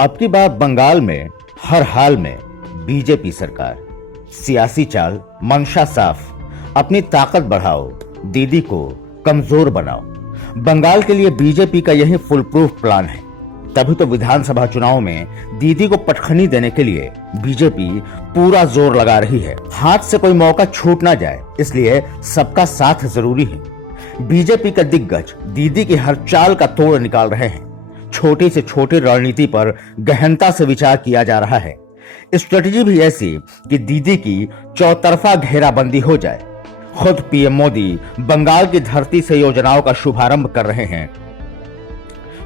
अब की बार बंगाल में हर हाल में बीजेपी सरकार। सियासी चाल, मंशा साफ, अपनी ताकत बढ़ाओ, दीदी को कमजोर बनाओ। बंगाल के लिए बीजेपी का यही फुल प्रूफ प्लान है। तभी तो विधानसभा चुनाव में दीदी को पटखनी देने के लिए बीजेपी पूरा जोर लगा रही है। हाथ से कोई मौका छूट ना जाए, इसलिए सबका साथ जरूरी है। बीजेपी का दिग्गज दीदी की हर चाल का तोड़ निकाल रहे हैं। छोटी से छोटी रणनीति पर गहनता से विचार किया जा रहा है। स्ट्रेटेजी भी ऐसी कि दीदी की चौतरफा घेराबंदी हो जाए। खुद पीएम मोदी बंगाल की धरती से योजनाओं का शुभारंभ कर रहे हैं,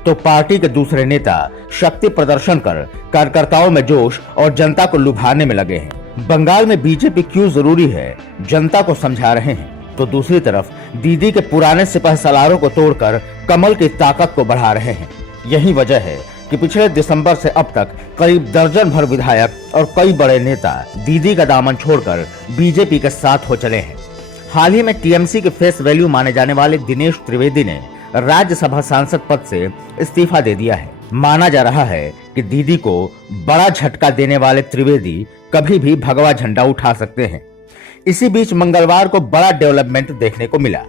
तो पार्टी के दूसरे नेता शक्ति प्रदर्शन कर कार्यकर्ताओं में जोश और जनता को लुभाने में लगे हैं। बंगाल में बीजेपी क्यों जरूरी है, जनता को समझा रहे हैं, तो दूसरी तरफ दीदी के पुराने सिपह सलारों को तोड़कर कमल की ताकत को बढ़ा रहे हैं। यही वजह है कि पिछले दिसंबर से अब तक करीब दर्जन भर विधायक और कई बड़े नेता दीदी का दामन छोड़कर बीजेपी के साथ हो चले हैं। हाल ही में टीएमसी के फेस वैल्यू माने जाने वाले दिनेश त्रिवेदी ने राज्यसभा सांसद पद से इस्तीफा दे दिया है। माना जा रहा है कि दीदी को बड़ा झटका देने वाले त्रिवेदी कभी भी भगवा झंडा उठा सकते हैं। इसी बीच मंगलवार को बड़ा डेवलपमेंट देखने को मिला।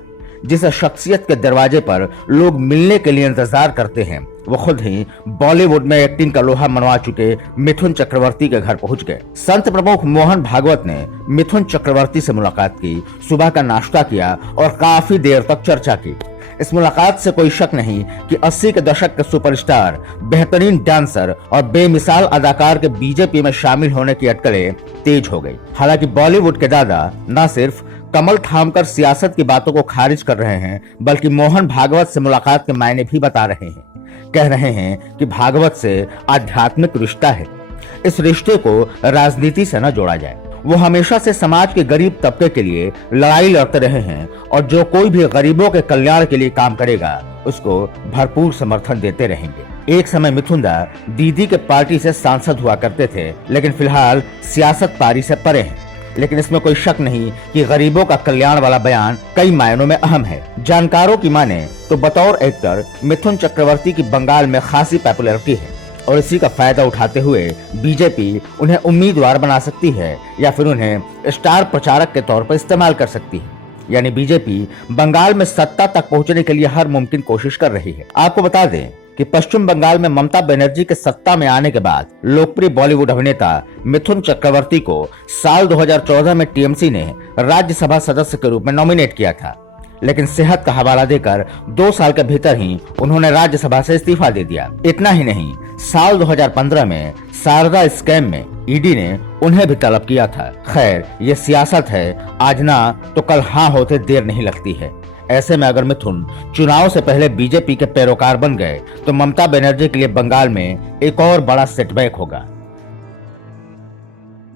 जिस शख्सियत के दरवाजे पर लोग मिलने के लिए इंतजार करते हैं, वो खुद ही बॉलीवुड में एक्टिंग का लोहा मनवा चुके मिथुन चक्रवर्ती के घर पहुंच गए। संत प्रमुख मोहन भागवत ने मिथुन चक्रवर्ती से मुलाकात की, सुबह का नाश्ता किया और काफी देर तक चर्चा की। इस मुलाकात से कोई शक नहीं कि 80 के दशक के सुपरस्टार, बेहतरीन डांसर और बेमिसाल अदाकार के बीजेपी में शामिल होने की अटकलें तेज हो गई। हालांकि बॉलीवुड के दादा न सिर्फ कमल थामकर सियासत की बातों को खारिज कर रहे हैं, बल्कि मोहन भागवत से मुलाकात के मायने भी बता रहे हैं। कह रहे हैं कि भागवत से आध्यात्मिक रिश्ता है, इस रिश्ते को राजनीति से न जोड़ा जाए। वो हमेशा से समाज के गरीब तबके के लिए लड़ाई लड़ते रहे हैं और जो कोई भी गरीबों के कल्याण के लिए काम करेगा उसको भरपूर समर्थन देते रहेंगे। एक समय मिथुन दा दीदी के पार्टी से सांसद हुआ करते थे, लेकिन फिलहाल सियासत पारी से परे हैं। लेकिन इसमें कोई शक नहीं कि गरीबों का कल्याण वाला बयान कई मायनों में अहम है। जानकारों की माने तो बतौर एक्टर मिथुन चक्रवर्ती की बंगाल में खासी पॉपुलैरिटी है और इसी का फायदा उठाते हुए बीजेपी उन्हें उम्मीदवार बना सकती है या फिर उन्हें स्टार प्रचारक के तौर पर इस्तेमाल कर सकती है। यानी बीजेपी बंगाल में सत्ता तक पहुंचने के लिए हर मुमकिन कोशिश कर रही है। आपको बता दें कि पश्चिम बंगाल में ममता बनर्जी के सत्ता में आने के बाद लोकप्रिय बॉलीवुड अभिनेता मिथुन चक्रवर्ती को साल 2014 में टीएमसी ने राज्यसभा सदस्य के रूप में नॉमिनेट किया था, लेकिन सेहत का हवाला देकर 2 साल के भीतर ही उन्होंने राज्यसभा से इस्तीफा दे दिया। इतना ही नहीं, साल 2015 में शारदा स्कैम में ईडी ने उन्हें भी तलब किया था। खैर, ये सियासत है, आज ना तो कल हाँ होते देर नहीं लगती है। ऐसे में अगर मिथुन चुनाव से पहले बीजेपी के पैरोकार बन गए तो ममता बनर्जी के लिए बंगाल में एक और बड़ा सेटबैक होगा।